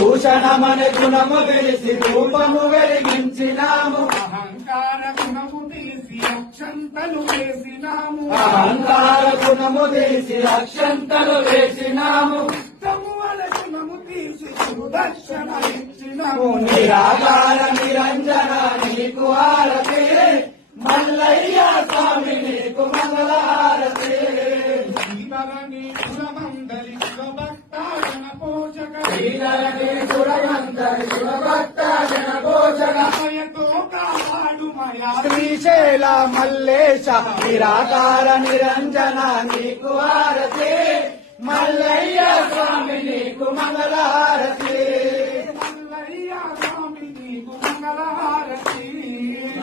భూషణమని గుణము వెలిసి రూపము వెలిగించినాము అహంకార గుణము తీసి అక్షంతలు వేసినాము అహంకార గుణము తీసి అక్షంతలు వేసినాము తమువల గుణము తీసి సుదర్శన ఇచ్చినాము నిరాకార నిరంజన నీకు హారతి మల్లయ్య స్వామి నీకు మంగళహారతి శ్రీధరణి సురమందరి సురభక్తాజన పోషక శ్రీధరణి సురమందరి సురభక్తాజన పోషక మయతో కాపాడు మయా శ్రీశైల మల్లేశ నిరాకార నిరంజన నీకు హారతి మల్లయ్య స్వామి నీకు మంగళహారతి మల్లయ్య స్వామి నీకు మంగళహారతి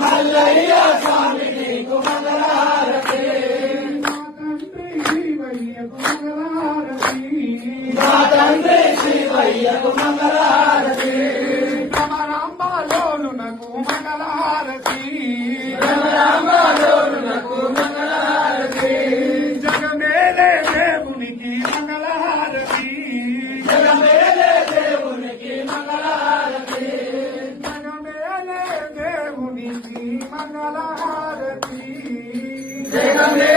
మల్లయ్య స్వామి నీకు మంగళహారతి మా తండ్రి శివయ్యకు మా తండ్రి శివయ్యకు మంగళహారతి మంగళహారతి భ్రమరాంబలోనునకు మంగళహారతి భ్రమరాంబలోనునకు మంగళహారతి జగమేలే దేవునికి మంగళహారతి జగమేలే దేవునికి మంగళహారతి జగమేలే దేవునికి మంగళహారతి జగమే